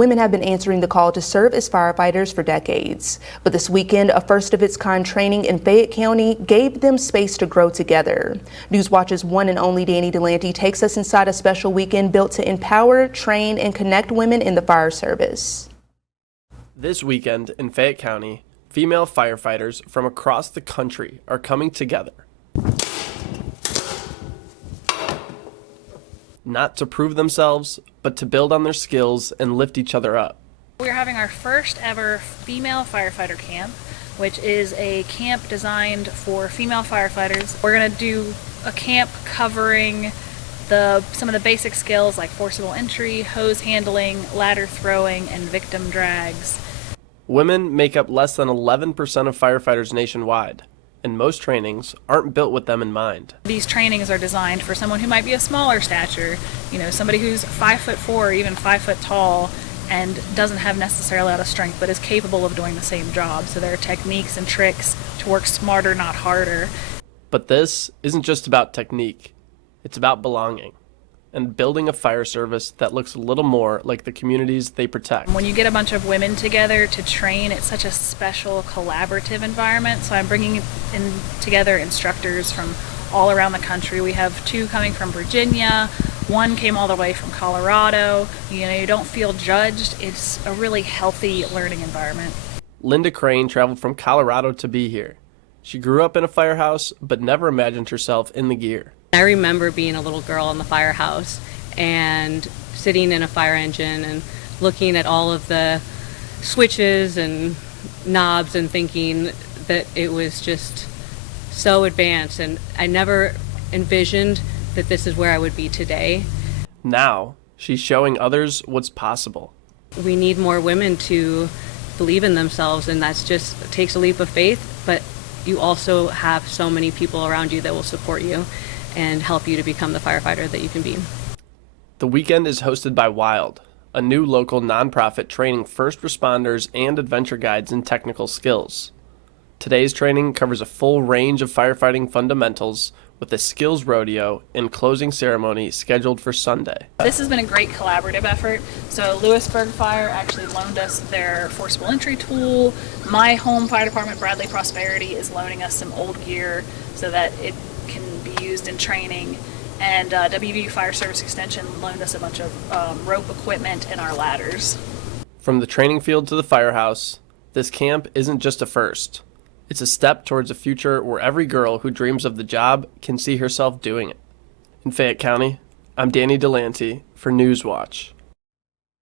Women have been answering the call to serve as firefighters for decades, but this weekend, a first-of-its-kind training in Fayette County gave them space to grow together. Newswatch's one and only Danny Delante takes us inside a special weekend built to empower, train, and connect women in the fire service. This weekend in Fayette County, female firefighters from across the country are coming together. Not to prove themselves, but to build on their skills and lift each other up. We're having our first ever female firefighter camp, which is a camp designed for female firefighters. We're going to do a camp covering some of the basic skills like forcible entry, hose handling, ladder throwing, and victim drags. Women make up less than 11% of firefighters nationwide, and most trainings aren't built with them in mind. These trainings are designed for someone who might be a smaller stature, somebody who's 5'4" or even 5 foot tall and doesn't have necessarily a lot of strength but is capable of doing the same job. So there are techniques and tricks to work smarter, not harder. But this isn't just about technique. It's about belonging and building a fire service that looks a little more like the communities they protect. When you get a bunch of women together to train, it's such a special collaborative environment. So I'm bringing in together instructors from all around the country. We have 2 coming from Virginia, 1 came all the way from Colorado. You don't feel judged. It's a really healthy learning environment. Linda Crane traveled from Colorado to be here. She grew up in a firehouse, but never imagined herself in the gear. I remember being a little girl in the firehouse and sitting in a fire engine and looking at all of the switches and knobs and thinking that it was just so advanced, and I never envisioned that this is where I would be today. Now, she's showing others what's possible. We need more women to believe in themselves, and it takes a leap of faith, but you also have so many people around you that will support you and help you to become the firefighter that you can be. The weekend is hosted by WILD, a new local nonprofit training first responders and adventure guides in technical skills. Today's training covers a full range of firefighting fundamentals with a skills rodeo and closing ceremony scheduled for Sunday. This has been a great collaborative effort. So Lewisburg Fire actually loaned us their forcible entry tool. My home fire department, Bradley Prosperity, is loaning us some old gear so that it can be used in training. And WVU Fire Service Extension loaned us a bunch of rope equipment and our ladders. From the training field to the firehouse, this camp isn't just a first. It's a step towards a future where every girl who dreams of the job can see herself doing it. In Fayette County, I'm Danny Delante for Newswatch.